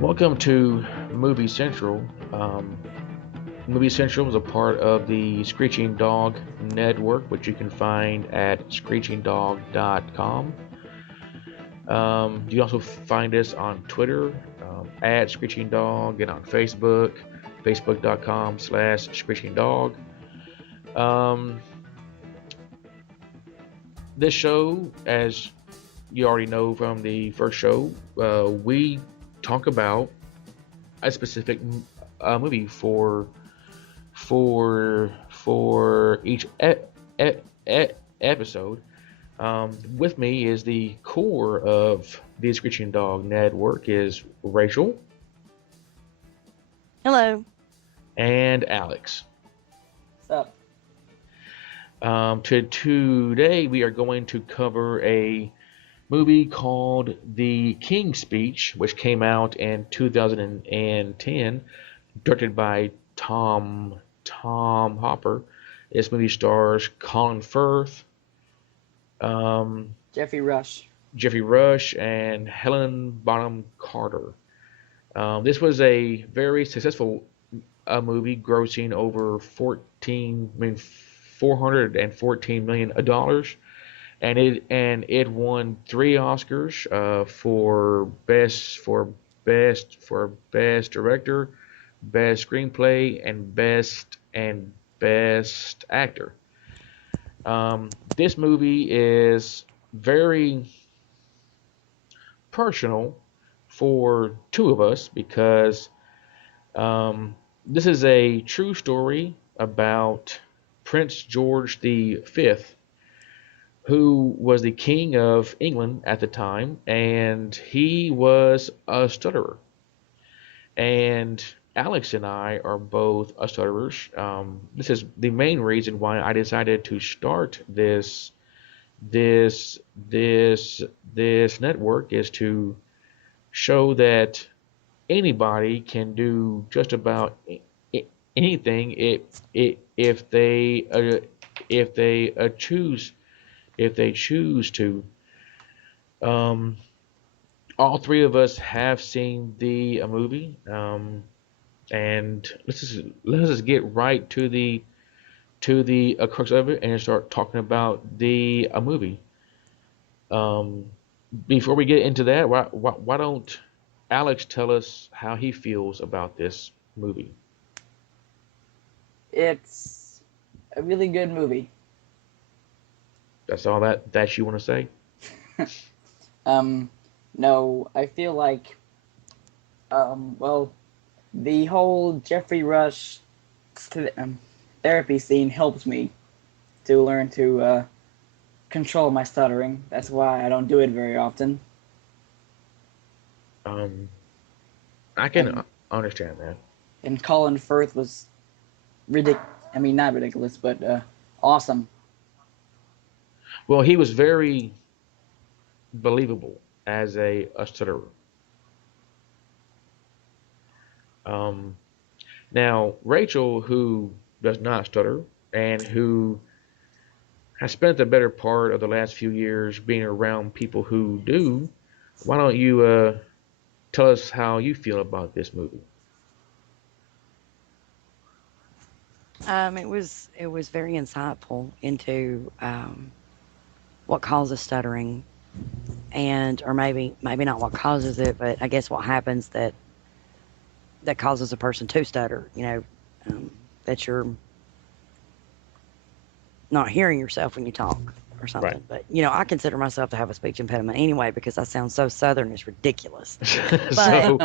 Welcome to Movie Central. Movie Central is a part of the Screeching Dog Network, which you can find at screechinggdog.com. You can also find us on Twitter at Screeching Dog and on Facebook, facebook.com/screechinggdog. This show, as you already know from the first show, we talk about a specific movie for each episode. With me is the core of the Screeching Dog Network is Rachel. Hello. And Alex. What's up? Today we are going to cover a movie called The King's Speech, which came out in 2010, directed by Tom Hopper. This movie stars Colin Firth, Jeffrey Rush, and Helen Bonham Carter. This was a very successful movie, grossing over $414 million. And it won 3 Oscars for best director, best screenplay, and best actor. This movie is very personal for 2 of us because this is a true story about Prince George V, who was the King of England at the time, and he was a stutterer. And Alex and I are both stutterers. This is the main reason why I decided to start this network, is to show that anybody can do just about anything if they choose to. All 3 of us have seen the movie, and let's just get right to the crux of it and start talking about the movie. Before we get into that, why don't Alex tell us how he feels about this movie? It's a really good movie. That's all that you want to say? No, I feel like, well, the whole Jeffrey Rush therapy scene helped me to learn to control my stuttering. That's why I don't do it very often. I can understand that. And Colin Firth was not ridiculous, but awesome. Well, he was very believable as a stutterer. Now, Rachel, who does not stutter and who has spent the better part of the last few years being around people who do, why don't you tell us how you feel about this movie? It was very insightful into what causes stuttering, or maybe not what causes it, but I guess what happens that causes a person to stutter. That you're not hearing yourself when you talk. or Right. something. But I consider myself to have a speech impediment anyway because I sound so Southern. It's ridiculous. But so,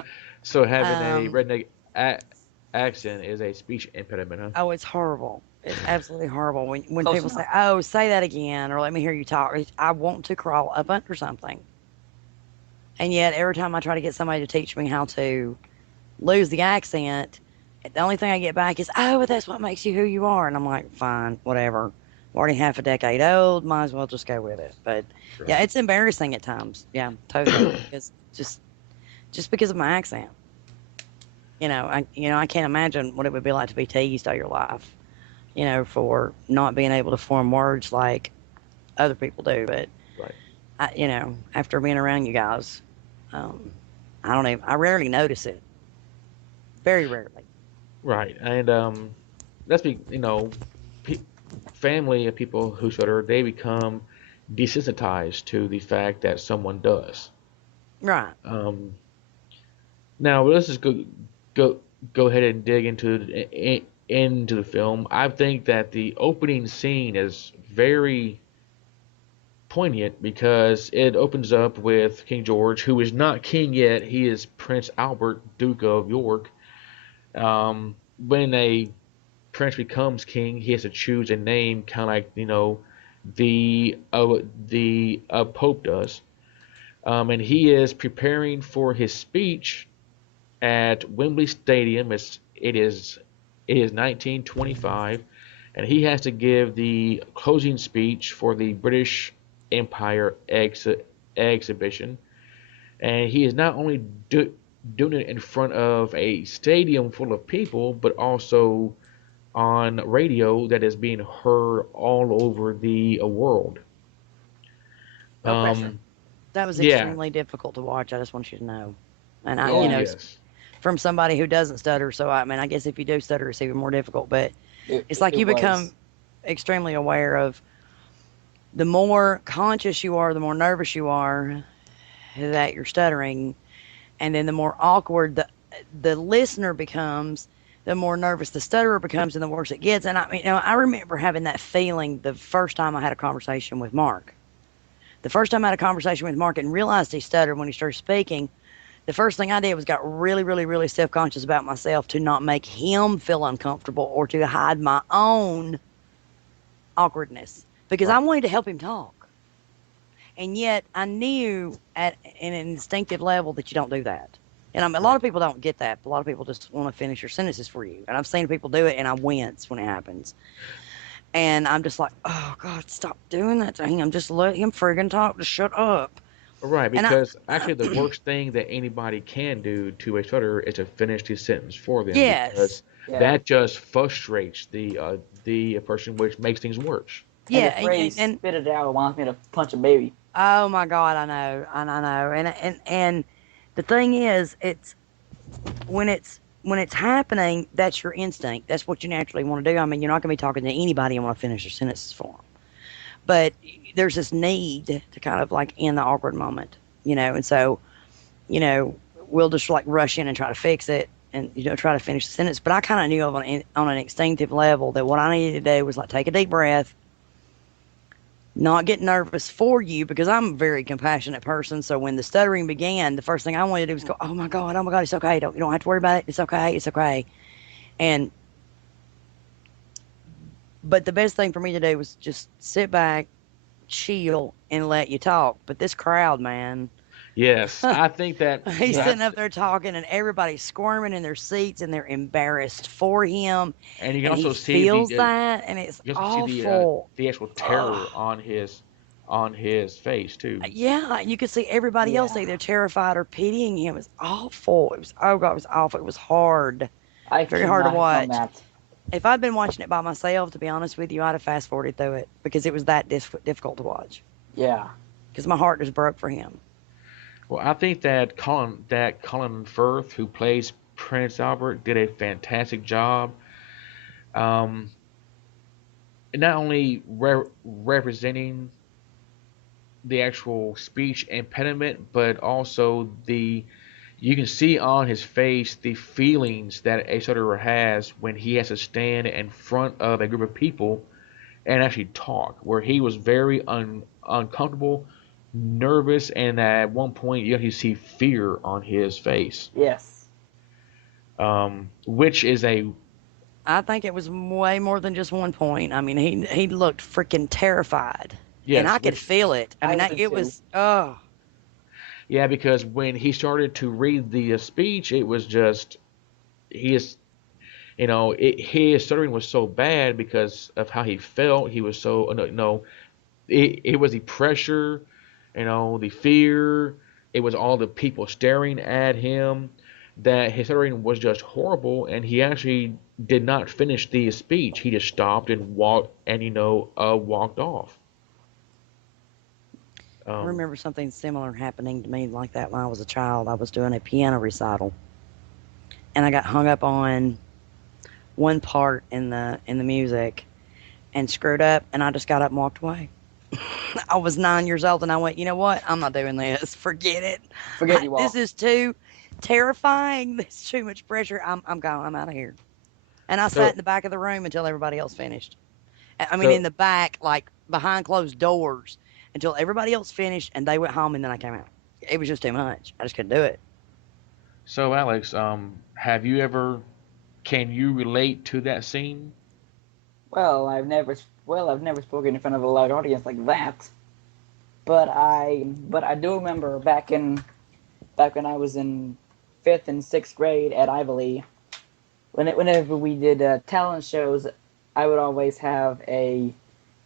so having a um, redneck a- accent is a speech impediment, huh? oh, it's horrible. It's absolutely horrible when Close people say, enough. "Oh, say that again," or "Let me hear you talk." I want to crawl up under something, and yet every time I try to get somebody to teach me how to lose the accent, the only thing I get back is, "Oh, but that's what makes you who you are," and I'm like, "Fine, whatever." I'm already half a decade old. Might as well just go with it. But yeah, Right. it's embarrassing at times. Yeah, totally. Because just because of my accent. I can't imagine what it would be like to be teased all your life, for not being able to form words like other people do. But Right. after being around you guys, um, I rarely notice it. Very rarely. Right. And that's pe- family of people who stutter, they become desensitized to the fact that someone does. Right. Um, Now let's just go go ahead and dig into the film. I think that the opening scene is very poignant because it opens up with King George, who is not king yet. He is Prince Albert, Duke of York. When a prince becomes king, he has to choose a name, kind of like the Pope does. And he is preparing for his speech at Wembley Stadium. It is 1925, and he has to give the closing speech for the British Empire exhibition. And he is not only doing it in front of a stadium full of people, but also on radio that is being heard all over the world. No pressure. Um, That was yeah. extremely difficult to watch. I just want you to know. And Oh Yeah. yes. from somebody who doesn't stutter, so I mean, I guess if you do stutter, it's even more difficult. But it's like It you was. become extremely aware of the more conscious you are, the more nervous you are that you're stuttering, and then the more awkward the listener becomes, the more nervous the stutterer becomes, and the worse it gets. And I mean, I remember having that feeling the first time I had a conversation with Mark. The first time I had a conversation with Mark and realized he stuttered when he started speaking, the first thing I did was got really, really, really self conscious about myself to not make him feel uncomfortable or to hide my own awkwardness because I Right. wanted to help him talk. And yet I knew at an instinctive level that you don't do that. And a lot Right. of people don't get that. A lot of people just want to finish your sentences for you. And I've seen people do it and I wince when it happens. And I'm just like, oh God, stop doing that to him. Just let him friggin' talk. Just shut up. Right, And because actually the worst thing that anybody can do to a stutterer is to finish his sentence for them, yes. because Yeah. that just frustrates the person, which makes things worse. And Yeah. the And, and, phrase and "spit it out" wants me to punch a baby. oh my God, I know. I know. And the thing is, when it's happening, that's your instinct. That's what you naturally want to do. I mean, you're not going to be talking to anybody and want to finish your sentences for them. But there's this need to kind of like end the awkward moment, and so, you know, we'll just like rush in and try to fix it and, try to finish the sentence. But I kind of knew on an instinctive level that what I needed to do was like take a deep breath, not get nervous for you because I'm a very compassionate person. So when the stuttering began, the first thing I wanted to do was go, oh my God, it's okay. You don't have to worry about it. It's okay. It's okay. And but the best thing for me to do was just sit back, chill, and let you talk. But this crowd, man, Yes, I think that he's Yeah. sitting that's, up there talking, and everybody's squirming in their seats, and they're embarrassed for him, and you can and he also see the feels that, and it's you also see awful. the actual Oh, terror on his face too. yeah, you could see everybody else Yeah. either terrified or pitying him. It was awful. It was oh God, it was awful. It was hard, I very could hard to not have done watch. that. If I'd been watching it by myself, to be honest with you, I'd have fast forwarded through it because it was that difficult to watch. Yeah. Because my heart just broke for him. Well, I think that Colin Firth, who plays Prince Albert, did a fantastic job. Um, not only representing the actual speech impediment, but also the you can see on his face the feelings that a stutterer has when he has to stand in front of a group of people and actually talk, where he was very uncomfortable, nervous, and at one point you actually see fear on his face, Yes. which is a I think it was way more than just one point. I mean, he looked freaking terrified, and yes, I could which feel it. I I mean, would it too. was oh. yeah, because when he started to read the speech, it was just he is his stuttering was so bad because of how he felt. He was so no, it was the pressure, the fear. It was all the people staring at him. That his stuttering was just horrible, and he actually did not finish the speech. He just stopped and walked off. I Um, remember something similar happening to me like that when I was a child. I was doing a piano recital, and I got hung up on one part in the music and screwed up, and I just got up and walked away. I was 9 years old, and I went, you know what? I'm not doing this. Forget it. Forget you This all. is too terrifying. This is too much pressure. I'm gone. I'm out of here. And I sat so in the back of the room until everybody else finished. I mean, in so the back, like behind closed doors, until everybody else finished and they went home, and then I came out. It was just too much. I just couldn't do it. so Alex, have you ever? Can you relate to that scene? I've never spoken in front of a loud audience like that. But I do remember back when I was in fifth and sixth grade at Ivy, whenever we did talent shows, I would always have a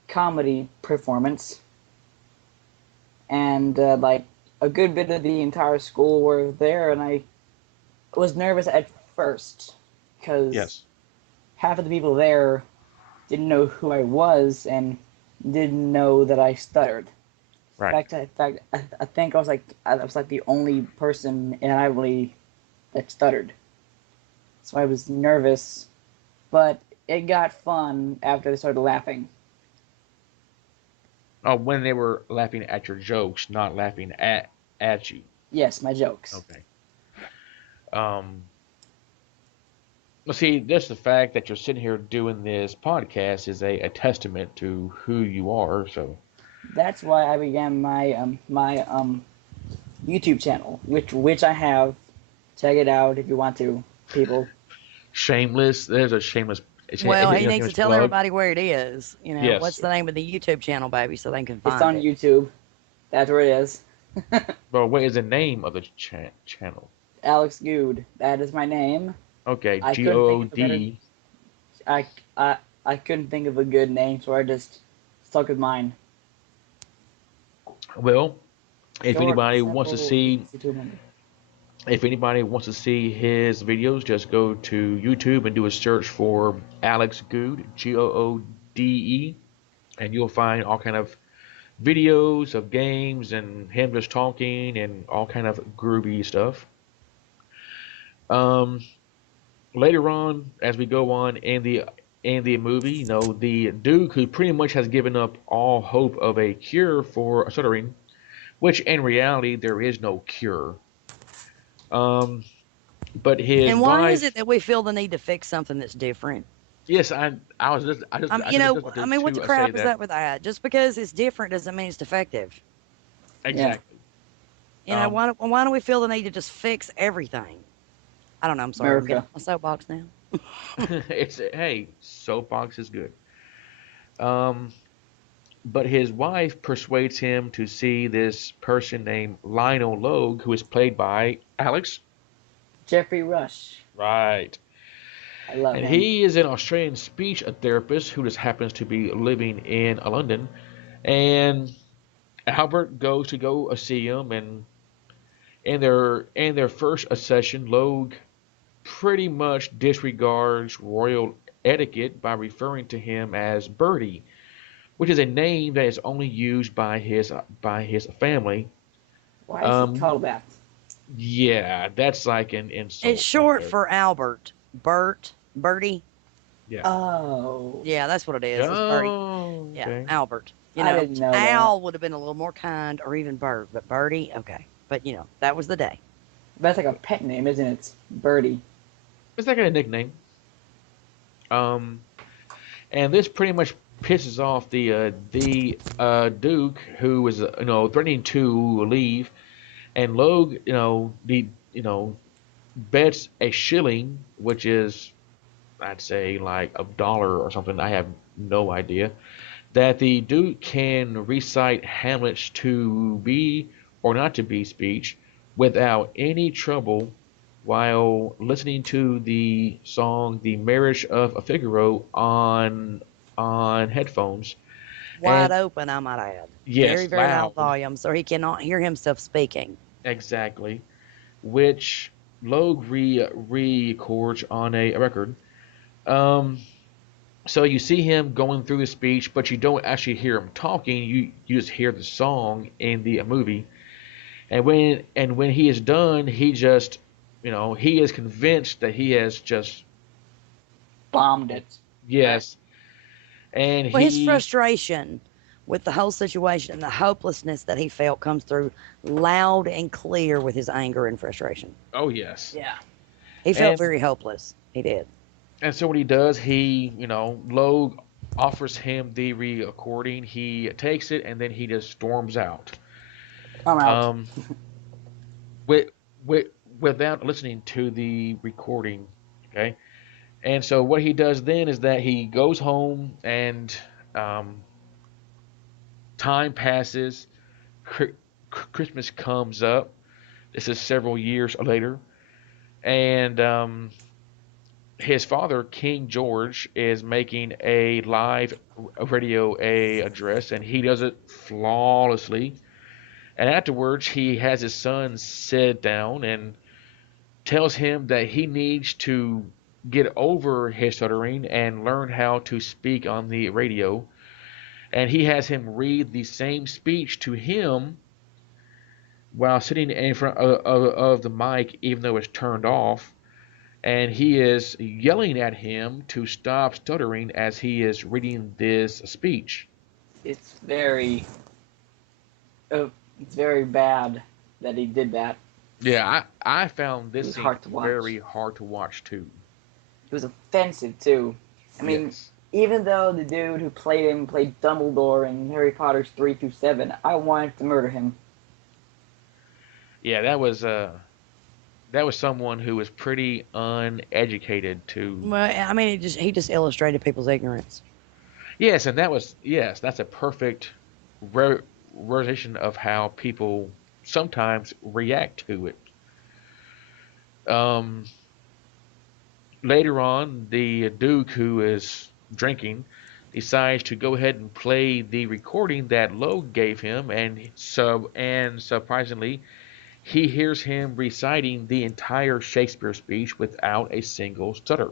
comedy performance, and like a good bit of the entire school were there, and I was nervous at first because Yes. half of the people there didn't know who I was and didn't know that I stuttered. Right. In fact, I think I was like the only person in Ivy that stuttered, so I was nervous, but it got fun after they started laughing. Oh, when they were laughing at your jokes, not laughing at you. Yes, my jokes. Okay. Um, well, see, just the fact that you're sitting here doing this podcast is a testament to who you are. So That's why I began my YouTube channel, which I have. Check it out if you want to, people. shameless. There's a shameless. Well, he needs to Shameless tell plug. everybody where it is. Yes. What's the name of the YouTube channel, baby, so they can It's find on it. YouTube. That's where it is. But what is the name of the channel? Alex Good. That is my name. Okay, I couldn't think of a better. GOD. I I couldn't think of a good name, so I just stuck with mine. Well, if Short, anybody wants to simple, see easy to remember. if anybody wants to see his videos, just go to YouTube and do a search for Alex Good, GOODE, and you'll find all kind of videos of games and him just talking and all kind of groovy stuff. Um, Later on, as we go on in the movie, the Duke who pretty much has given up all hope of a cure for stuttering, which in reality there is no cure. Um, but his And why is wife, it that we feel the need to fix something that's different? yes, I just I mean, what the say crap is that that with that? Just because it's different doesn't mean it's defective. Yeah, exactly. Why, Um, why do we feel the need to just fix everything? I don't know. I'm sorry. I'm getting America. off my soapbox now. it's hey, soapbox is good. Um, but his wife persuades him to see this person named Lionel Logue, who is played by Alex. Jeffrey Rush. Right. I love And him. he is an Australian speech therapist who just happens to be living in London. And Albert goes to go see him, and in their first session, Logue pretty much disregards royal etiquette by referring to him as Bertie, which is a name that is only used by his family. Why is he Um, called that? yeah, that's like an It's insult right short there. for Albert. Bertie. Yeah. Oh, Yeah, that's what it is. It's Bertie. Oh, Yeah, okay. Albert. I didn't know that. Al would have been a little more kind, or even Bert, but Bertie, okay. But that was the day. That's like a pet name, isn't it? Birdie. It's like a nickname. Um, and this pretty much pisses off the Duke, who was threatening to leave, and Logue bets a shilling, which is I'd say like $1 or something. I have no idea that the Duke can recite Hamlet's to be or not to be speech without any trouble while listening to the song "The Marriage of Figaro" on headphones. Wide And open, I might add. Very, yes, very loud loud, volume, so he cannot hear himself speaking. exactly, which Logue records on a record. Um, so you see him going through the speech, but you don't actually hear him talking. You just hear the song in the movie. And when he is done, he just he is convinced that he has just Bombed it. yes, and Well, his he frustration with the whole situation and the hopelessness that he felt comes through loud and clear with his anger and frustration. oh yes, Yeah. He felt and very hopeless. He did. and so what he does, he Logue offers him the recording. He takes it and then he just storms out. I'm out. Um, with, with without listening to the recording. Okay, and so what he does then is that he goes home and um, time passes. Christmas comes up. This is several years later, and his father, King George, is making a live radio address, and he does it flawlessly. And afterwards, he has his son sit down and tells him that he needs to get over his stuttering and learn how to speak on the radio. And he has him read the same speech to him while sitting in front of the mic, even though it's turned off. And he is yelling at him to stop stuttering as he is reading this speech. It's very, it's very bad that he did that. Yeah, I found It this was scene hard to watch. very hard to watch too. It was offensive too. I mean, Yes. even though the dude who played him played Dumbledore in Harry Potter's 3-7, I wanted to murder him. Yeah, that was someone who was pretty uneducated to. Well, I mean, he just illustrated people's ignorance. Yes, and that's a perfect representation of how people sometimes react to it. Um, Later on, the Duke, who is drinking, decides to go ahead and play the recording that Logue gave him, and surprisingly, he hears him reciting the entire Shakespeare speech without a single stutter.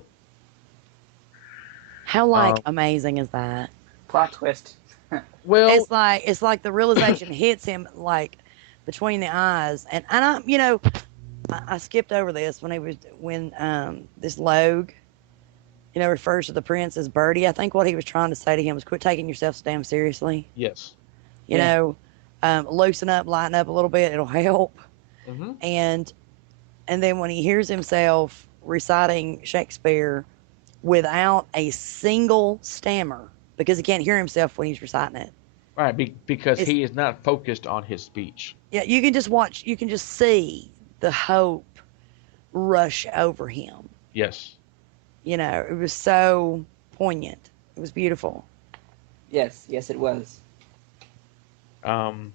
How Um, amazing is that? Plot twist. well, It's like the realization hits him like between the eyes, and I skipped over this when this Logue refers to the prince as Birdie. I think what he was trying to say to him was quit taking yourself so damn seriously. yes. You Yeah. know, loosen up, lighten up a little bit. It'll help. Hmm. And then when he hears himself reciting Shakespeare without a single stammer, because he can't hear himself when he's reciting it. Right, because It's he is not focused on his speech. Yeah, you can just watch. You can just see the hope rush over him. Yes. It was so poignant. It was beautiful. Yes, yes, it was. Um,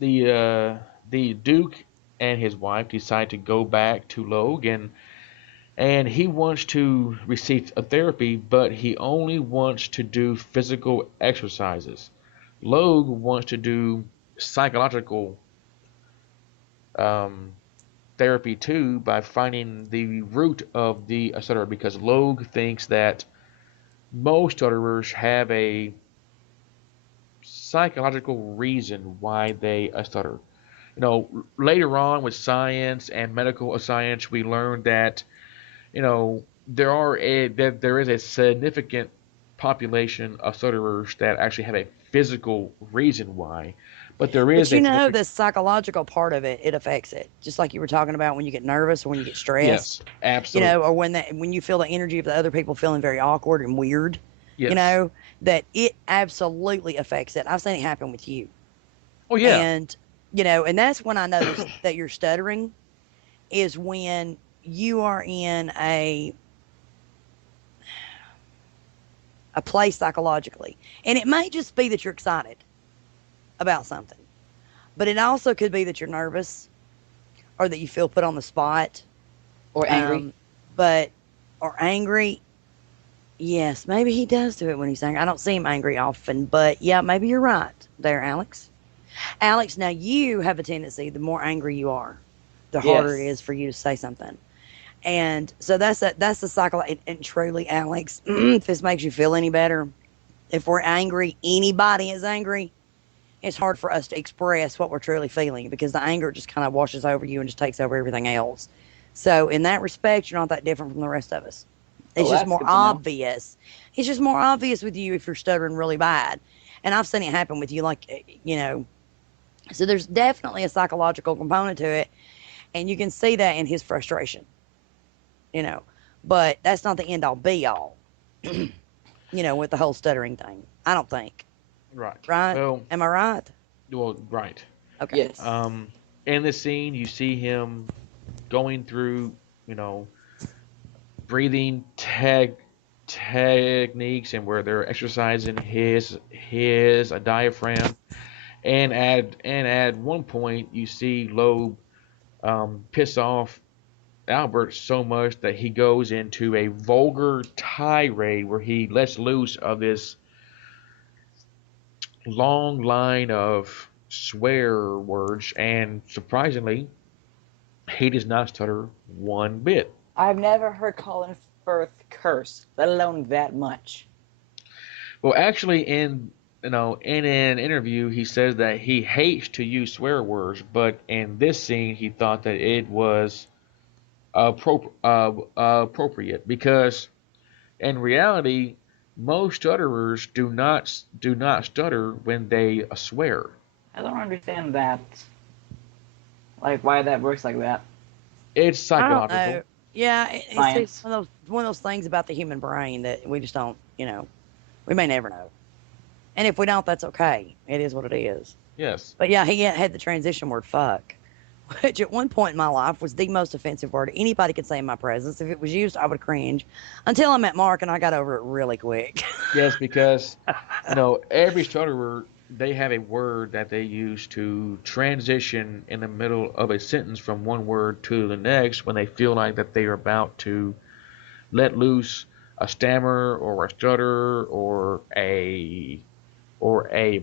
the Duke and his wife decide to go back to Logue, and he wants to receive a therapy, but he only wants to do physical exercises. Logue wants to do psychological um, therapy too by finding the root of the stutter, because Logue thinks that most stutterers have a psychological reason why they stutter. Later on with science and medical science, we learned that there is a significant population of stutterers that actually have a physical reason why, but there But is a significant the psychological part of it, it affects it. Just like you were talking about when you get nervous or when you get stressed, yes, absolutely, or when you feel the energy of the other people feeling very awkward and weird. you Yes. know, that it absolutely affects it. I've seen it happen with you. Oh yeah. And, you know, and that's when I noticed that you're stuttering is when you are in a place psychologically. And it may just be that you're excited about something, but it also could be that you're nervous or that you feel put on the spot. Or angry. Um, but, or angry. Yes, maybe he does do it when he's angry. I don't see him angry often, but yeah, maybe you're right there, Alex. Alex, now you have a tendency, the more angry you are, the harder it is Yes. for you to say something. And so that's the cycle. And truly, Alex, if this makes you feel any better, if we're angry, anybody is angry, it's hard for us to express what we're truly feeling because the anger just kind of washes over you and just takes over everything else. So in that respect, you're not that different from the rest of us. It's Oh, just that's more good to know. obvious. It's just more obvious with you if you're stuttering really bad. And I've seen it happen with you, like, you know, so there's definitely a psychological component to it. And you can see that in his frustration, you know, but that's not the end all be all, you know, with the whole stuttering thing. I don't think. Right. Right? Well, Am I right? right. Okay. Yes. Um, in the scene, you see him going through, you know, breathing techniques and where they're exercising his a diaphragm. And at one point, you see Loeb piss off Albert so much that he goes into a vulgar tirade where he lets loose of this long line of swear words, and surprisingly, he does not stutter one bit. I've never heard Colin Firth curse, let alone that much. Well, actually, in an interview, he says that he hates to use swear words, but in this scene, he thought that it was appropriate because in reality, most stutterers do not stutter when they swear. I don't understand that. Like, why that works like that. It's I don't know. psychological. Yeah, it's just Science. one of those things about the human brain that we just don't, you know, we may never know. And if we don't, that's okay. It is what it is. Yes. But yeah, he had the transition word fuck, which at one point in my life was the most offensive word anybody could say in my presence. If it was used, I would cringe until I met Mark and I got over it really quick. Yes, because every stutterer they have a word that they use to transition in the middle of a sentence from one word to the next when they feel like that they are about to let loose a stammer or a stutter or a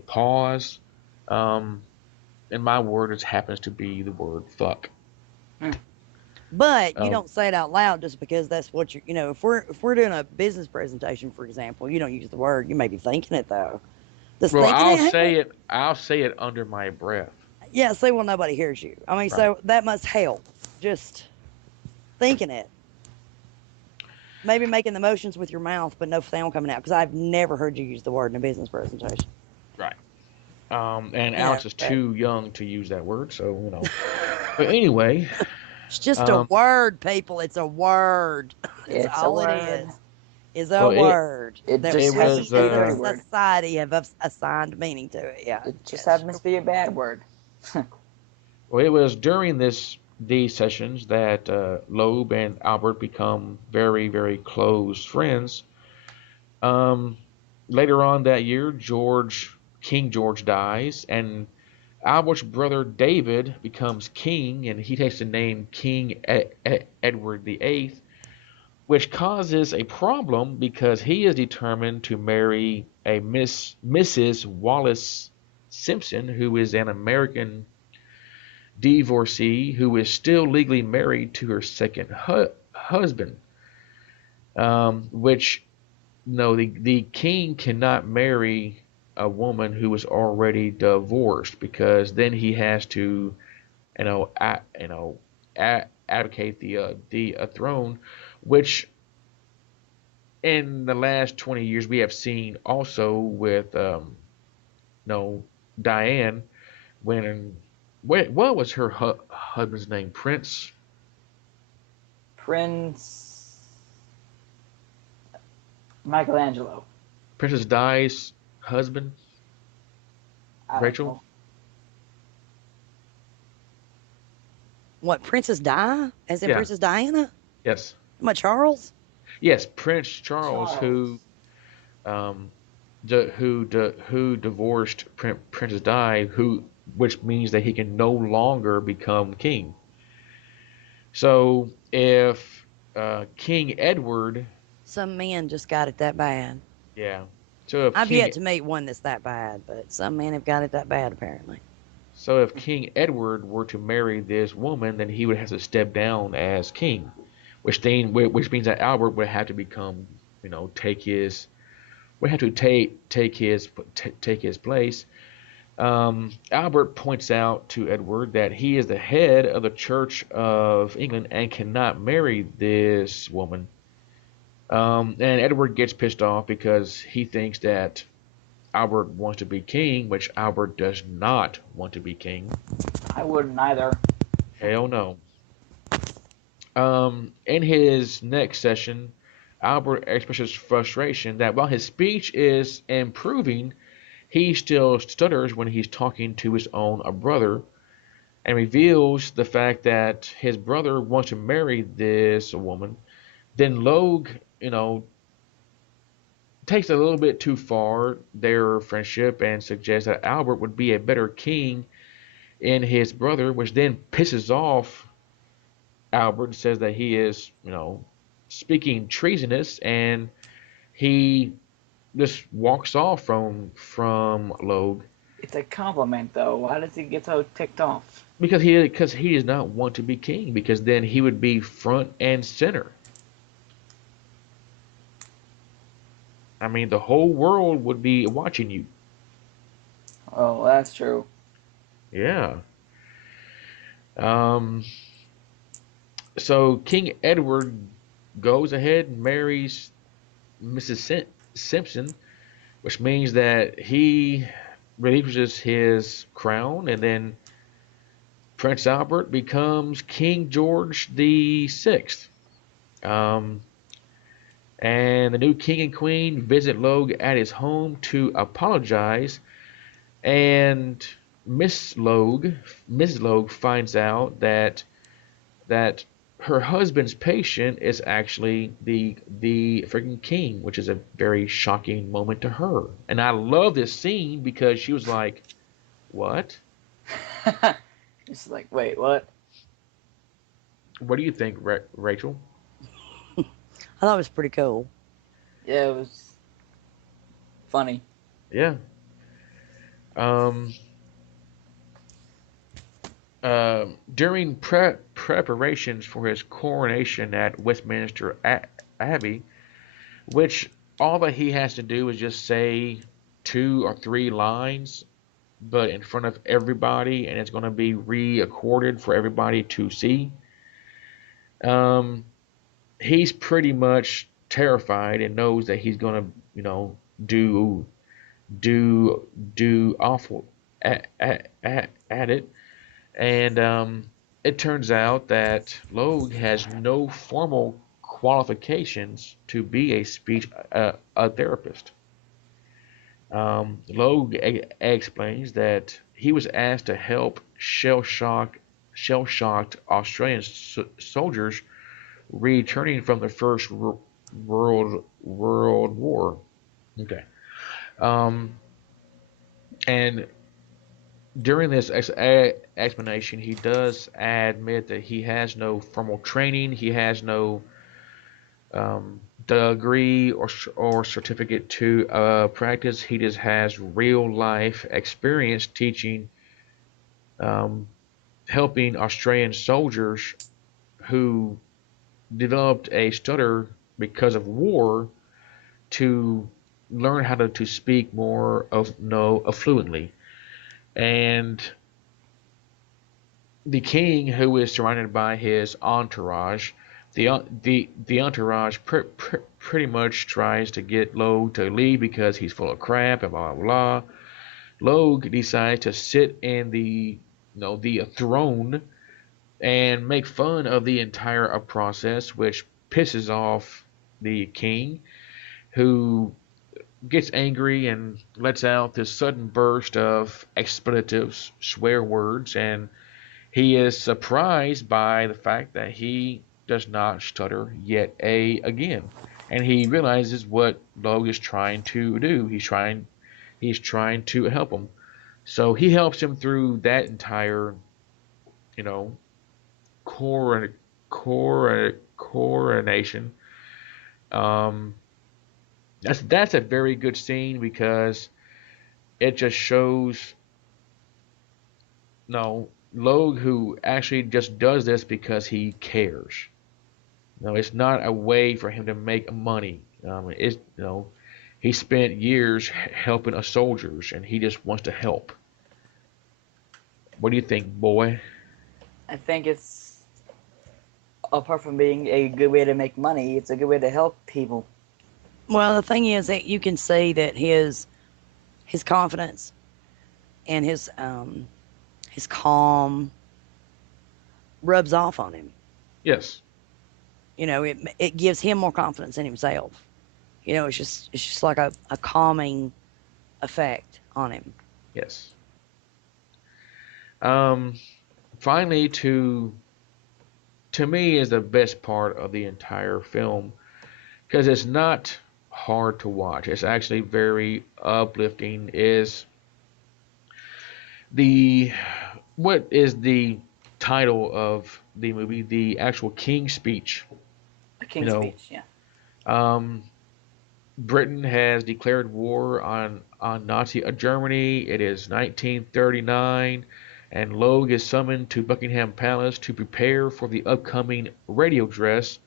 pause. Um, and my word just happens to be the word fuck. Hmm. But you Um, don't say it out loud just because that's what you know. If we're doing a business presentation, for example, you don't use the word. You may be thinking it though. Does well, thinking I'll it have say it. I'll say it under my breath. Yeah, see, well, nobody hears you. I mean, Right. so that must help. Just thinking it. Maybe making the motions with your mouth, but no sound coming out. Because I've never heard you use the word in a business presentation. Right. And You know, Alex is but too young to use that word, so. But anyway, it's just a um, word, people. It's a word. It's It's a all it word. is a well, it word It that just it happens was we to be a as a dirty word. society have assigned meaning to it. Yeah. It just Yes. happens to be a bad word. well, it was during these sessions that Loeb and Albert become very very close friends. Um, Later on that year, King George dies, and Albert's brother David becomes king, and he takes the name King Edward VIII, which causes a problem because he is determined to marry a Mrs. Wallace Simpson, who is an American divorcee who is still legally married to her second husband. Which no, the king cannot marry a woman who is already divorced because then he has to advocate the throne, which in the last 20 years we have seen also with no Diane when what was her husband's name? Prince. Prince Michelangelo. Princess Di's husband, I don't Rachel. know. What, Princess Di? As in Yeah. Princess Diana? Yes. What, Charles? Yes. Prince Charles, who Charles. um, who divorced Princess Di, which means that he can no longer become king. So if King Edward, Some men just got it that bad. yeah. So if I've King yet to meet one that's that bad, but some men have got it that bad, apparently. so if King Edward were to marry this woman, then he would have to step down as king, which means that Albert would have to become, take his would have to take his place. Albert points out to Edward that he is the head of the Church of England and cannot marry this woman. And Edward gets pissed off because he thinks that Albert wants to be king, which Albert does not want to be king. I wouldn't either. Hell no. In his next session, Albert expresses frustration that while his speech is improving, he still stutters when he's talking to his own brother, and reveals the fact that his brother wants to marry this woman. Then Logue, takes a little bit too far their friendship and suggests that Albert would be a better king in his brother, which then pisses off Albert and says that he is, speaking treasonous, and he just walks off from Logue It's a compliment, though. Why does he get so ticked off? because he does not want to be king, because then he would be front and center. I mean, the whole world would be watching you. Oh, that's true. Yeah. Um. So King Edward goes ahead and marries Mrs. Simpson, which means that he relinquishes his crown, and then Prince Albert becomes King George the Sixth. Um, and the new king and queen visit Logue at his home to apologize, and Miss Logue, Mrs. Logue finds out that her husband's patient is actually the freaking king, which is a very shocking moment to her. And I love this scene because she was like, "What? It's like, wait, what? What do you think, Rachel?" I thought it was pretty cool. Yeah, it was funny. Yeah. Um. During preparations for his coronation at Westminster Abbey, which all that he has to do is just say 2 or 3 lines, but in front of everybody, and it's going to be re-accorded for everybody to see. Um, he's pretty much terrified and knows that he's going to, do do awful at it. And it turns out that Logue has no formal qualifications to be a speech a therapist. Logue explains that he was asked to help shell-shocked Australian soldiers returning from the First World War. Okay. Um, and during this explanation, he does admit that he has no formal training, he has no degree or certificate to practice. He just has real life experience teaching, um, helping Australian soldiers who developed a stutter because of war to learn how to speak more of no fluently. And the king, who is surrounded by his entourage, the entourage pretty much tries to get Logue to leave because he's full of crap and blah blah blah. Logue decides to sit in the throne and make fun of the entire process, which pisses off the king, who gets angry and lets out this sudden burst of expletives, swear words, and he is surprised by the fact that he does not stutter yet again. And he realizes what Logue is trying to do. He's trying to help him. So he helps him through that entire, you know, coronation. Um, that's a very good scene because it just shows no Logue who actually just does this because he cares. No, it's not a way for him to make money. It's he spent years helping us soldiers, and he just wants to help. What do you think, boy? I think it's, apart from being a good way to make money, it's a good way to help people. Well, the thing is that you can see that his confidence and his calm rubs off on him. Yes, It gives him more confidence in himself. It's just like a calming effect on him. yes. Um, Finally, to me, is the best part of the entire film because it's not hard to watch. It's actually very uplifting. Is the what is the title of the movie? The actual King's speech. A You King's know, Speech, yeah. um, Britain has declared war on Nazi Germany. It is 1939, and Logue is summoned to Buckingham Palace to prepare for the upcoming radio address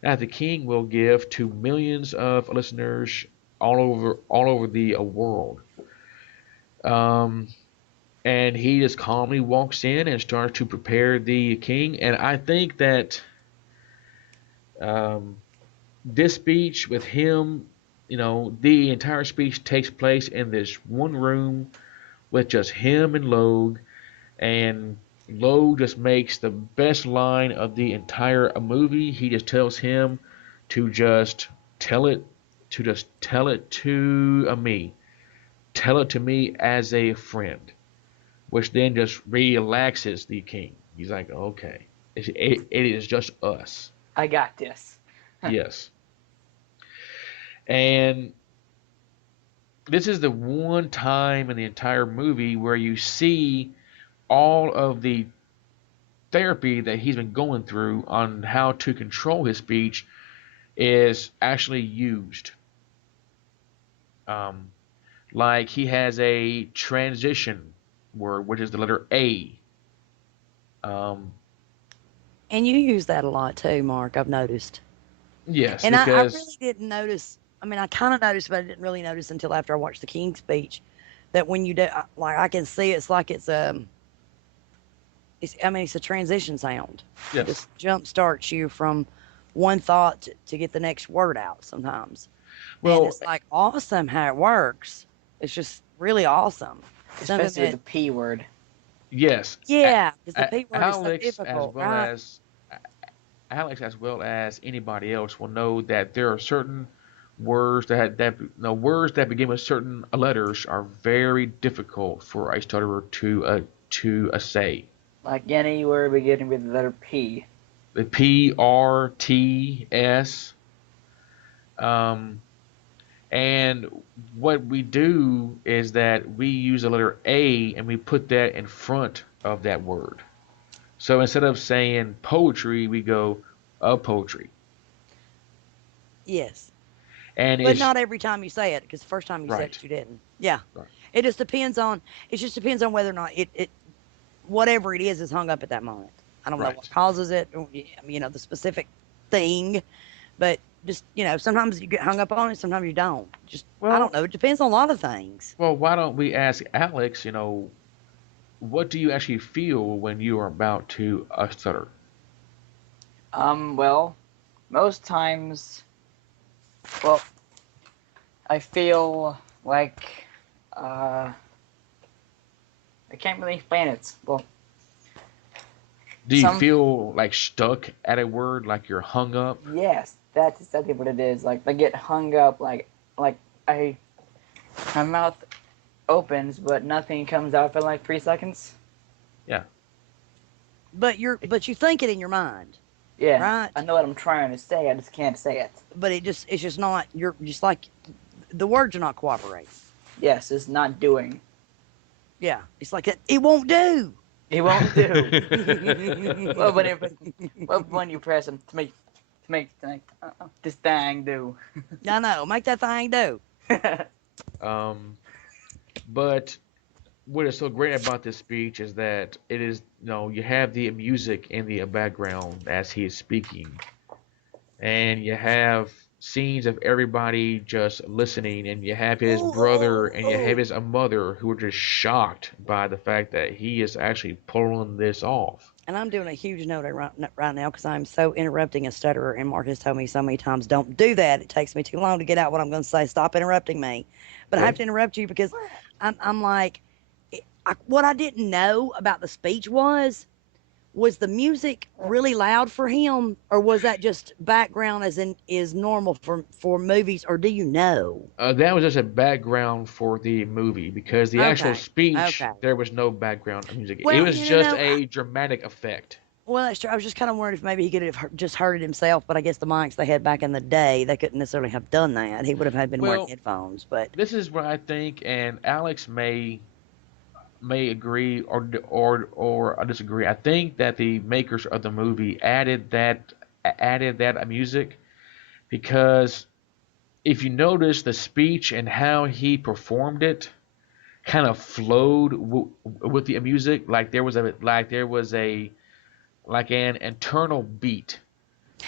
that the king will give to millions of listeners all over the world. Um, and he just calmly walks in and starts to prepare the king. And I think that um, this speech with him, the entire speech takes place in this one room with just him and Logue, and Logue just makes the best line of the entire movie. He just tells him to just tell it, to me, tell it to me as a friend, which then just relaxes the king. He's like, okay, it is just us. I got this. Yes. And this is the one time in the entire movie where you see all of the therapy that he's been going through on how to control his speech is actually used. Um, like he has a transition word, which is the letter A. Um, And you use that a lot too, Mark, I've noticed. yes, And I because really didn't notice. I mean, I kind of noticed, but I didn't really notice until after I watched the King's speech that when you do, like, I can see it's like I mean, it's a transition sound. It yes. just jump starts you from one thought to get the next word out sometimes. And Well, it's like awesome how it works. It's just really awesome. Something Especially with that, the P word. yes. yeah, because the P word is so Alex, as difficult, well right? as Alex, as well as anybody else, will know that there are certain words words that begin with certain letters are very difficult for a stutterer to say. Like any word beginning with the letter P. The P R T S. Um, and what we do is that we use the letter A and we put that in front of that word. So instead of saying poetry, we go poetry. Yes. And But it's not every time you say it, because the first time you said right, it, you didn't. Yeah. right, It just depends on whether or not whatever it is hung up at that moment. I don't know what right. causes it, the specific thing, but just, sometimes you get hung up on it, sometimes you don't. Just, I don't Well, know. It depends on a lot of things. why don't we ask Alex, what do you actually feel when you are about to stutter? Well, most times, well, I feel like, uh, I can't really explain it. Well, Do you some, feel like stuck at a word, like you're hung up? yes, that's exactly what it is. Like, I get hung up, like, I, My mouth opens, but nothing comes out for like 3 seconds. Yeah. But you think it in your mind, Yeah, I right? know what I'm trying to say. I just can't say it. But it's just not. You're just like the words are not cooperating. Yes, it's not doing. Yeah, it's like it won't do. It won't do. I Well, when you press them to make this thing do. know. Make that thing do. um, but what is so great about this speech is that it is, you have the music in the background as he is speaking, and you have scenes of everybody just listening, and you have his Ooh, brother ooh, and you have ooh. his mother who are just shocked by the fact that he is actually pulling this off. And I'm doing a huge note right now because I'm so interrupting a stutterer. And Mark has told me so many times, don't do that. It takes me too long to get out what I'm going to say. Stop interrupting me. But I have Okay. to interrupt you because I'm like, what I didn't know about the speech was the music really loud for him, or was that just background as in is normal for movies, or do you know? That was just a background for the movie because the actual Okay, speech okay. there was no background music. It Well, was just a dramatic effect. well, that's true. I was just kind of worried if maybe he could have just heard it himself, but I guess the mics they had back in the day, they couldn't necessarily have done that. He would have had been wearing Well, headphones, but this is what I think, and Alex may agree or disagree. I think that the makers of the movie added that music because if you notice the speech and how he performed it kind of flowed with the music like an internal beat.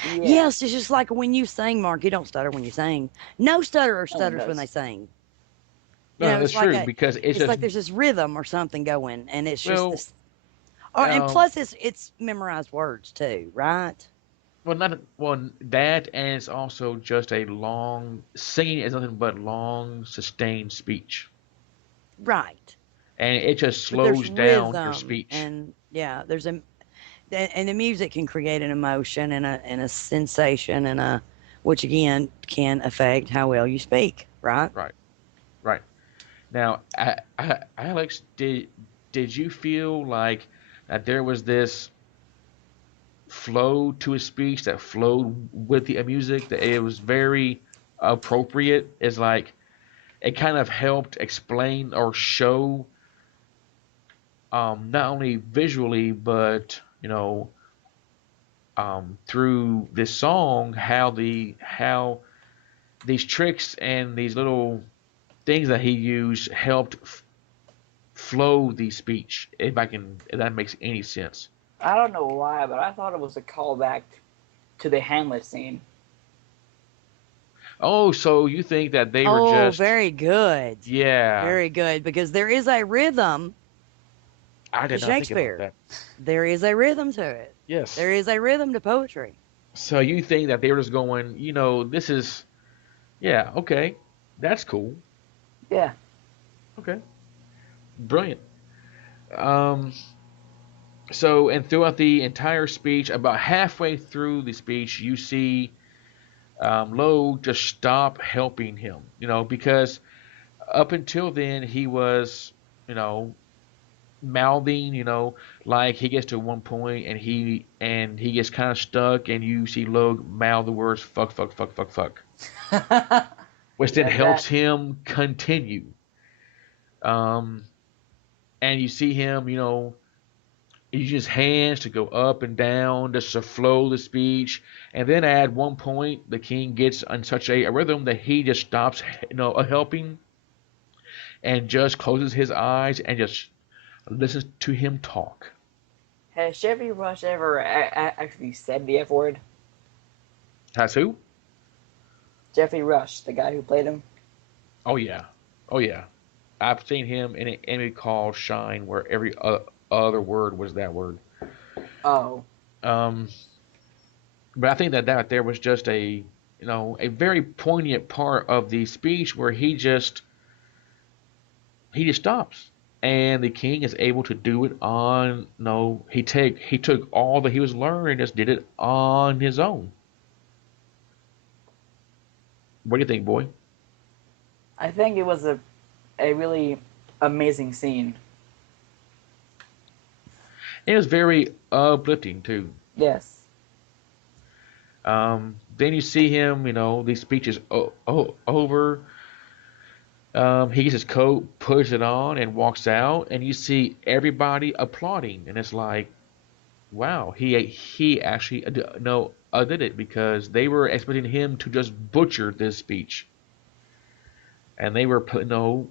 Yeah. yes, it's just like when you sing, Mark. You don't stutter when you sing. No stutterer No one stutters when they does. sing. You No, know, that's true because it's it's just like there's this rhythm or something going, and it's just well, this. Or and um, plus it's memorized words too, right? well, not well that, and it's also just a long singing is nothing but long sustained speech, Right. and it just But there's slows down your rhythm, speech. and yeah, and the music can create an emotion and a sensation and a which again can affect how well you speak, right? Right, right. Now, Alex, did you feel like that there was this flow to his speech that flowed with the music, that it was very appropriate? It's like it kind of helped explain or show, not only visually but through this song how these tricks and these little things that he used helped flow the speech. If that makes any sense. I don't know why, but I thought it was a callback to the Hamlet scene. Oh, so you think that they were Oh, just, very good. yeah, Very good because there is a rhythm I to did not think about Shakespeare. that. There is a rhythm to it. Yes. There is a rhythm to poetry. So you think that they were just going, this is, yeah, okay, that's cool. Yeah. Okay, brilliant. Um, so, and throughout the entire speech, about halfway through the speech, you see Lowe just stop helping him, because up until then he was, you know, mouthing, like he gets to one point and he gets kind of stuck, and you see Logue mouth the words fuck, fuck, fuck, fuck, fuck, which then Yeah, helps that. him continue. Um, and you see him, he uses his hands to go up and down just to flow the speech, and then at one point the king gets on such a rhythm that he just stops, helping, and just closes his eyes and just listens to him talk. Has Chevy Rush ever actually said the F word? Has who? Jeffrey Rush, the guy who played him. Oh yeah, oh yeah. I've seen him in an anime called Shine, where every other word was that word. Oh. Um, but I think that there was just a very poignant part of the speech where he just stops, and the king is able to do it on. No, he took all that he was learning, and just did it on his own. What do you think, boy? I think it was a a really amazing scene. It was very uplifting too. Yes. Then you see him, these speeches over. He gets his coat, puts it on, and walks out, and you see everybody applauding, and it's like, wow, he actually no did it because they were expecting him to just butcher this speech, and they were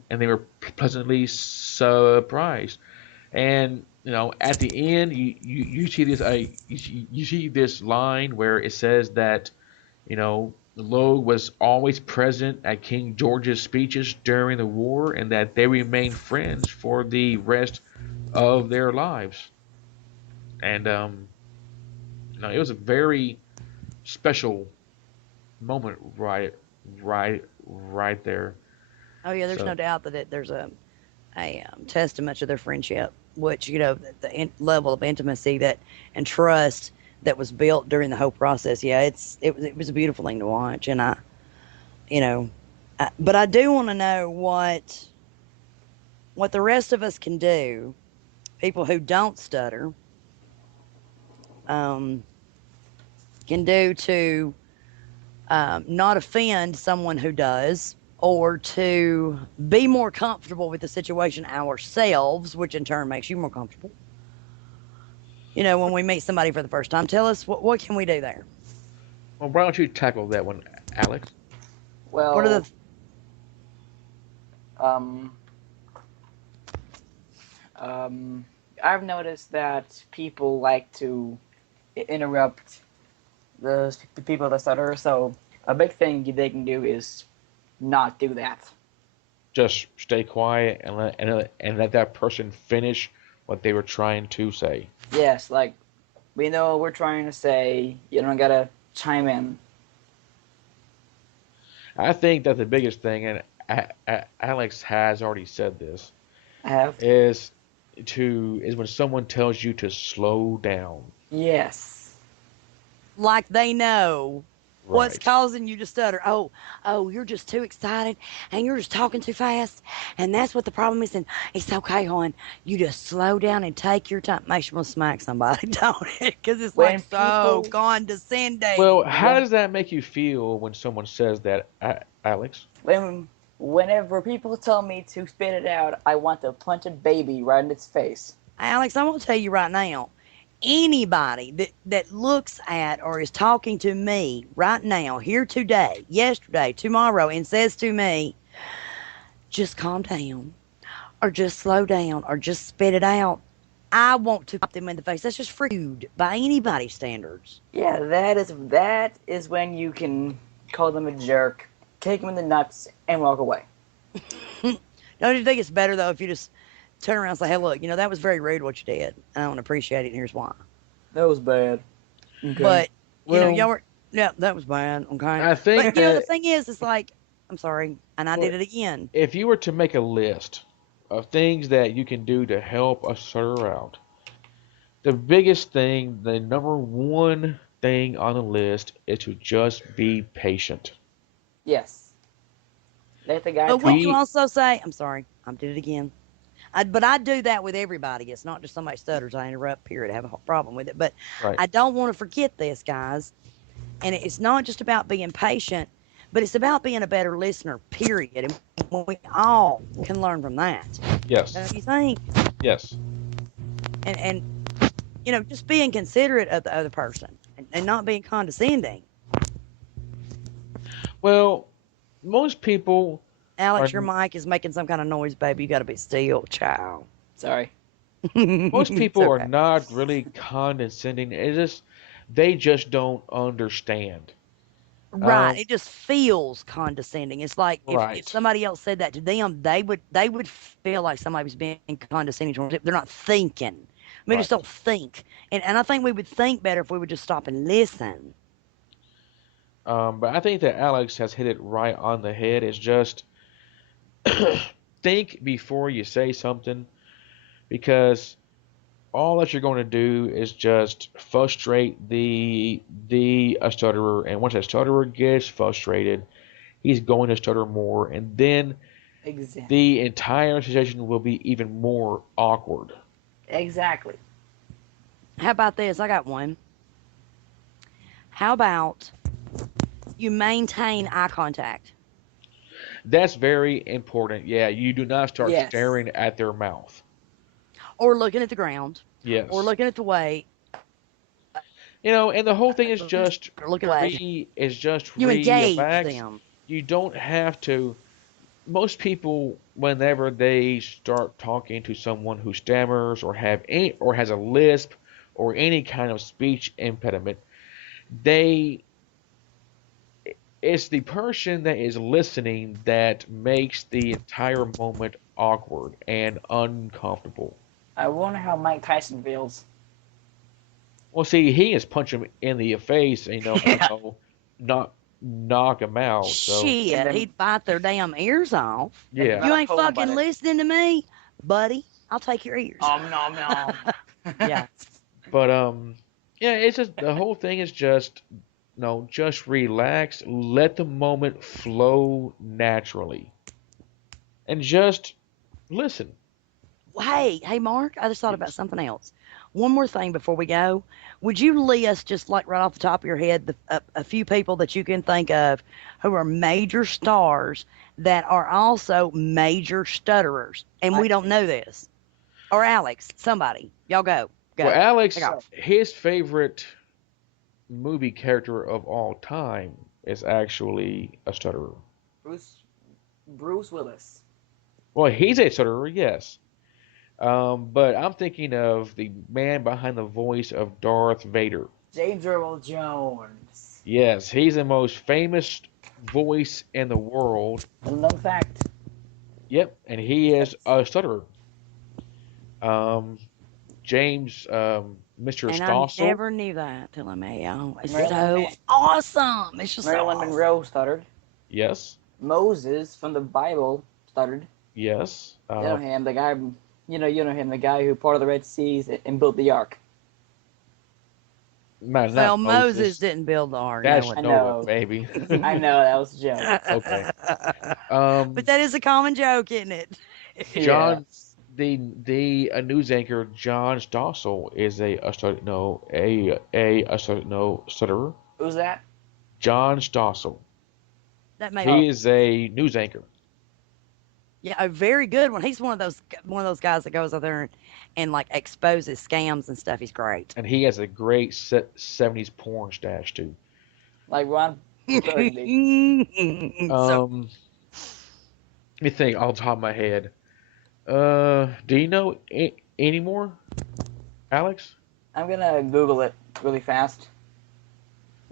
and they were pleasantly surprised. And at the end, you see this you see this line where it says that Logue was always present at King George's speeches during the war, and that they remained friends for the rest of their lives. And it was a very special moment, right there. Oh yeah, there's no So doubt that there's a testament to their friendship, which level of intimacy that and trust that was built during the whole process. Yeah, it was a beautiful thing to watch, and you know, but I do want to know what the rest of us can do, people who don't stutter, um, can do to not offend someone who does, or to be more comfortable with the situation ourselves, which in turn makes you more comfortable. When we meet somebody for the first time, tell us what can we do there? well, why don't you tackle that one, Alex? What are Well, the um, um, I've noticed that people like to interrupt the people that stutter. So a big thing they can do is not do that. Just stay quiet and let that person finish what they were trying to say. Yes, like we know what we're trying to say. You don't gotta chime in. I think that the biggest thing, and Alex has already said this, I have. is is when someone tells you to slow down. Yes. like they know what's Right. causing you to stutter. Oh, you're just too excited and you're just talking too fast. And that's what the problem is. And it's okay, hon. You just slow down and take your time. Makes you want to smack somebody, don't it? Because it's like When so people Well, condescending. how when does that make you feel when someone says that, Alex? whenever people tell me to spit it out, I want to punch a baby right in its face. Alex, I'm going to tell you right now, anybody that looks at or is talking to me right now, here today, yesterday, tomorrow, and says to me, just calm down, or just slow down, or just spit it out, I want to pop them in the face. That's just rude by anybody's standards. Yeah, that is when you can call them a jerk, kick them in the nuts, and walk away. Don't you think it's better though if you just turn around and say, "Hey, look, that was very rude what you did. I don't appreciate it, and here's why." That was bad. Okay. But Well, y'all were, yeah, that was bad. Okay, I but think the that thing is, it's like, I'm sorry, and I well, did it again. if you were to make a list of things that you can do to help a stutter out, the biggest thing, the number one thing on the list is to just be patient. Yes. Let the guy But wouldn't talk. you Be also say, I'm sorry, I did it again. But I do that with everybody. It's not just somebody stutters. I interrupt, period. I have a problem with it. But right. I don't want to forget this, guys. And it's not just about being patient, but it's about being a better listener, period. And we all can learn from that. Yes. Don't you think? Yes. And just being considerate of the other person, and not being condescending. Well, most people are Alex, your mic is making some kind of noise, baby. You got to be still, child. Sorry. most It's people are okay. not really condescending. They just don't understand. Right. Um, It just feels condescending. It's like if right. somebody else said that to them, they would feel like somebody was being condescending towards them. They're not thinking. We just Right. don't think. And I think we would think better if we would just stop and listen. But I think that Alex has hit it right on the head. It's just think before you say something because all that you're going to do is just frustrate the a stutterer, and once a stutterer gets frustrated, he's going to stutter more, and then Exactly. the entire situation will be even more awkward. Exactly. How about this? I got one. How about you maintain eye contact That's very important. Yeah, you do not start Yes. staring at their mouth. or looking at the ground or Yes. looking at the way And the whole thing is or looking just away? You engage relax. them. You don't have to. Most people, whenever they start talking to someone who stammers or has a lisp or any kind of speech impediment, they it's the person that is listening that makes the entire moment awkward and uncomfortable. I wonder how Mike Tyson feels. Well, see, he is punching him in the face, Yeah. not knock him out. So And Shit, then he'd bite their damn ears off. and yeah, You run up ain't home about fucking it. listening to me, buddy. I'll take your ears. Nom nom. Yeah. but yeah, it's just the whole thing is just no, just relax, let the moment flow naturally, and just listen. Hey, Mark, I just thought about Yes. something else. One more thing before we go. Would you list, just like right off the top of your head, a few people that you can think of who are major stars that are also major stutterers? And I we don't can. know this. Or Alex, somebody. Y'all go. Well, Go. Take Alex, So off. his favorite movie character of all time is actually a stutterer. Bruce Bruce Willis. Well, he's a stutterer, yes. But I'm thinking of the man behind the voice of Darth Vader. James Earl Jones. Yes, he's the most famous voice in the world. Unknown fact. Yep, and he is a stutterer. Um, James, Mr. And I Stossel. never knew that till I met y'all. It's Marilyn so awesome. It's just so Marilyn awesome. Monroe stuttered. Yes, Moses from the Bible stuttered. yes. You know him, the guy. You know him, the guy who parted the Red Seas and built the Ark. Man, Well, not Moses Moses. didn't build the ark. No That's I one Noah, know. baby. I know that was a joke. Okay. But Um, that is a common joke, isn't it? Yeah. John, the news anchor John Stossel is a stutter, no a stutter, no stutterer. Who's that? John Stossel. That made Oh, He is a news anchor, yeah, a very good one. He's one of those guys that goes out there and like exposes scams and stuff. He's great. and he has a great 70s porn stash too. like Ron Burgundy. So Um, Let me think off the top of my head. Do you know any more, Alex? I'm gonna Google it really fast.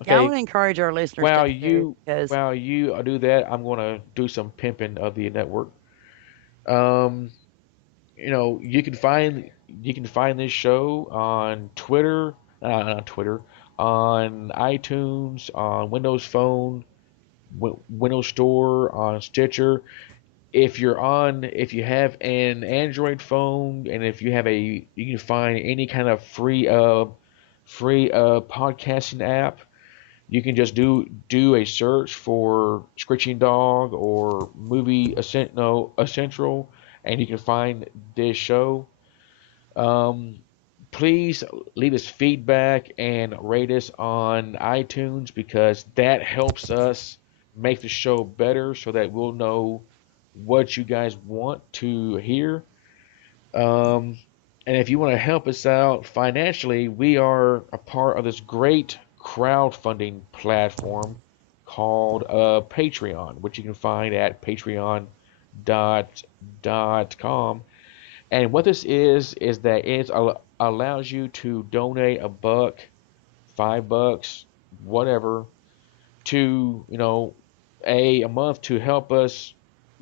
yeah, I Okay. would encourage our listeners to While do you because while you do that, I'm gonna do some pimping of the network. Um, you can find this show on Twitter, not Twitter, on iTunes, on Windows Phone, Windows Store, on Stitcher. If you have an Android phone, and if you have you can find any kind of free podcasting app. You can just do a search for Screeching Dog or Movie Central, and you can find this show. Um, Please leave us feedback and rate us on iTunes because that helps us make the show better so that we'll know what you guys want to hear. Um, and if you want to help us out financially, we are a part of this great crowdfunding platform called Patreon, which you can find at patreon.com. And what this is that it allows you to donate a buck, $5, whatever, to a month to help us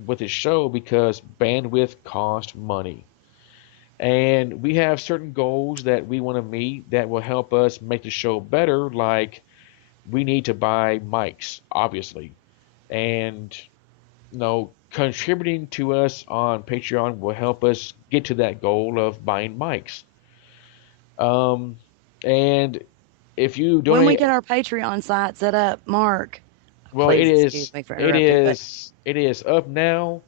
with this show because bandwidth costs money. And we have certain goals that we want to meet that will help us make the show better, like we need to buy mics, obviously. And contributing to us on Patreon will help us get to that goal of buying mics. Um, and if you when we donate, get our Patreon site set up, Mark, well, please excuse me for it interrupting, but is, it is up now.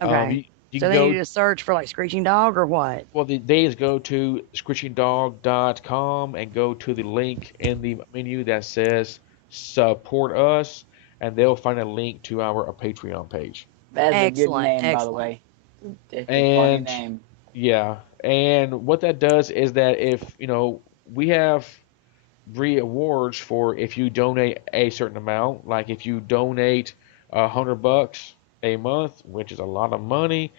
Um, Okay. you, you So can then you go, just search for like Screeching Dog or what? well, they just go to screechingdog.com and go to the link in the menu that says support us, and they'll find a link to our Patreon page. That is a good Excellent. name, by the Excellent. way. It's a funny And name. yeah, and what that does is that if, we have rewards for if you donate a certain amount, like if you donate $100 a month, which is a lot of money,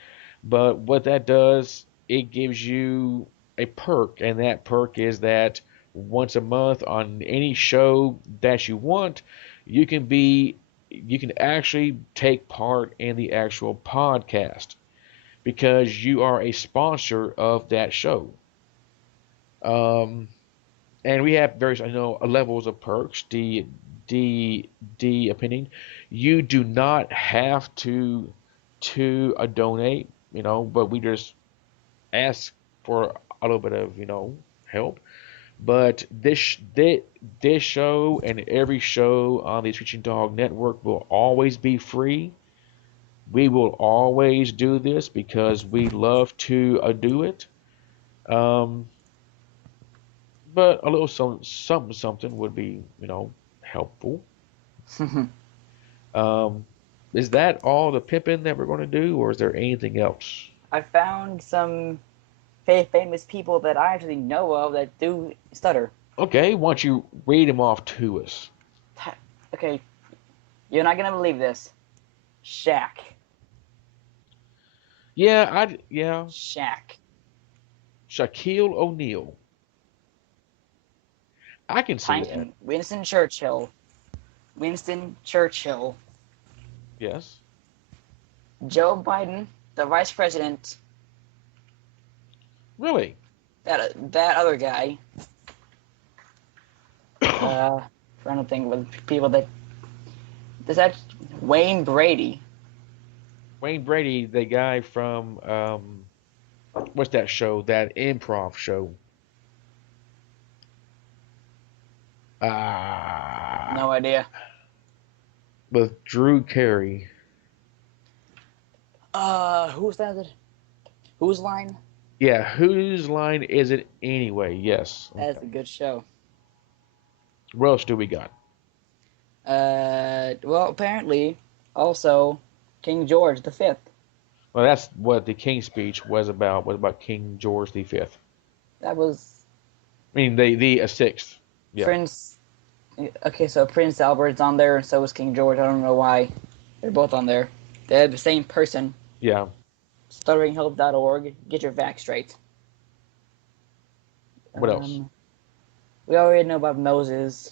but what that does, it gives you a perk, and that perk is that once a month on any show that you want, you can be you can actually take part in the actual podcast because you are a sponsor of that show. Um, and we have various, levels of perks. The opinion, you do not have to donate, but we just ask for a little bit of help. But this show and every show on the Screeching Dog Network will always be free. We will always do this because we love to do it. Um, but a little something would be, helpful. Um, is that all the pimping that we're going to do, or is there anything else? I found some famous people that I actually know of that do stutter. Okay, why don't you read them off to us? Okay, you're not gonna believe this. Shaq. Yeah, Shaq. Shaquille O'Neal. I can see that. Winston Churchill. Winston Churchill. Yes. Joe Biden, the vice president. Really? That other guy. Uh, Trying to think of people that. Does that Wayne Brady? Wayne Brady, the guy from what's that show? That improv show. Ah, No idea. with Drew Carey. Who's that? Whose line? Yeah, whose line is it anyway? Yes. That's Okay. a good show. What else do we got? Well, apparently, also, King George V. Well, that's what the King's speech was about. Was about King George the Fifth. That was I mean, the sixth. Yeah. Prince. Okay, so Prince Albert's on there, and so is King George. I don't know why. They're both on there. They're the same person. Yeah. Stutteringhelp.org. Get your facts straight. What else? We already know about Moses.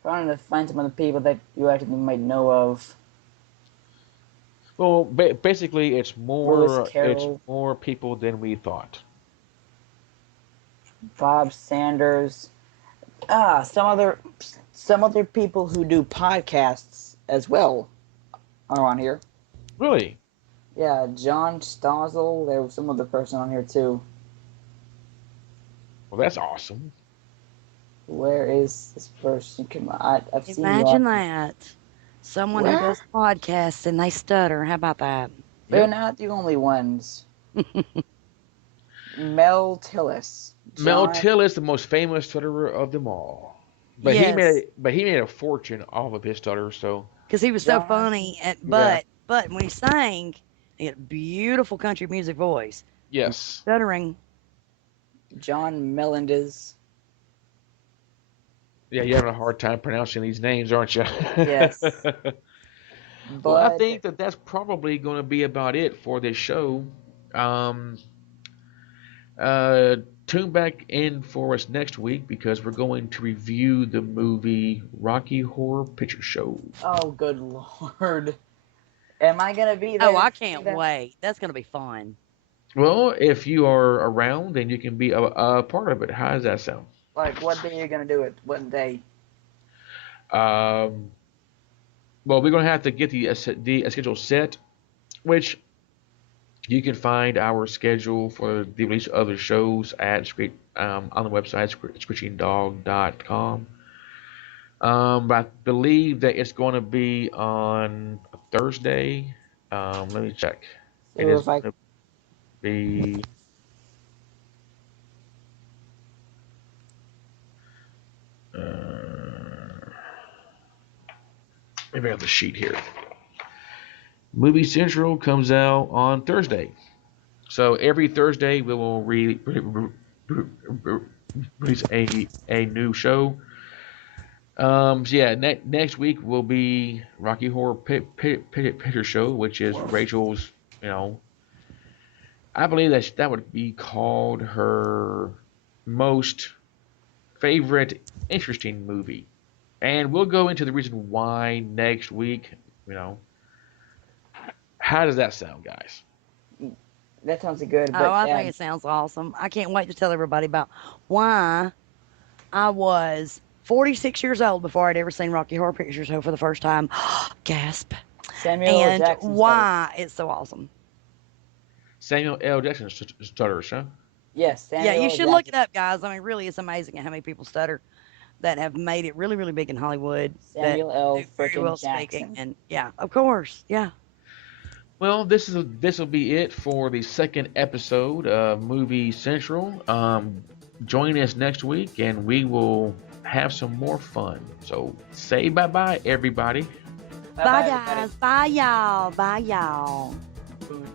Trying to find some other people that you actually might know of. Well, basically, Lewis it's Carroll, more people than we thought. Bob Sanders. Some other people who do podcasts as well are on here. Really? Yeah, John Stossel. There was some other person on here too. Well, that's awesome. Where is this person? Come on, I've seen you Imagine on. that. Someone who Where? does podcasts and they stutter. How about that? They're Yep. not the only ones. Mel Tillis. Mel John. Till is the most famous stutterer of them all. But Yes, he made a fortune off of his stutter. So because he was so John. funny. yeah. But when he sang, he had a beautiful country music voice. Yes. Stuttering. John Melendez. Yeah, you're having a hard time pronouncing these names, aren't you? Yes. Well, I But think that that's probably going to be about it for this show. Um, uh, Tune back in for us next week because we're going to review the movie Rocky Horror Picture Show. oh, good lord, am I gonna be there? Oh, I to see can't that? wait. That's going to be fun. Well, if you are around, then you can be a part of it. How does that sound? Like, what day are you gonna do it? What day? Um, well, we're going to have to get the schedule set, which you can find our schedule for the release of the shows on the website screechingdog.com. But I believe that it's going to be on a Thursday. Let me check. So It is if I going to be. Maybe I have the sheet here. Movie Central comes out on Thursday. So every Thursday we will release a new show. So yeah, next week will be Rocky Horror Picture Show, which is Rachel's. You know, I believe that would be called her most favorite interesting movie, and we'll go into the reason why next week. You know, how does that sound, guys? that sounds good, Oh, but I think it sounds awesome. I can't wait to tell everybody about why I was 46 years old before I'd ever seen Rocky Horror Picture Show for the first time. Gasp. Samuel L. And Jackson stutters. why it's so awesome. Samuel L. Jackson stutters, huh? Yes, Yeah, Samuel you L. should look Jackson. it up, guys. I mean, really, it's amazing at how many people stutter that have made it really, really big in Hollywood that Samuel L. do very frickin' well speaking. Jackson. And yeah, of course. Yeah. Well, this will be it for the second episode of Movie Central. Join us next week, and we will have some more fun. So say bye bye, everybody. Bye Bye, bye, everybody. guys. Bye, y'all. Bye, y'all. Boom.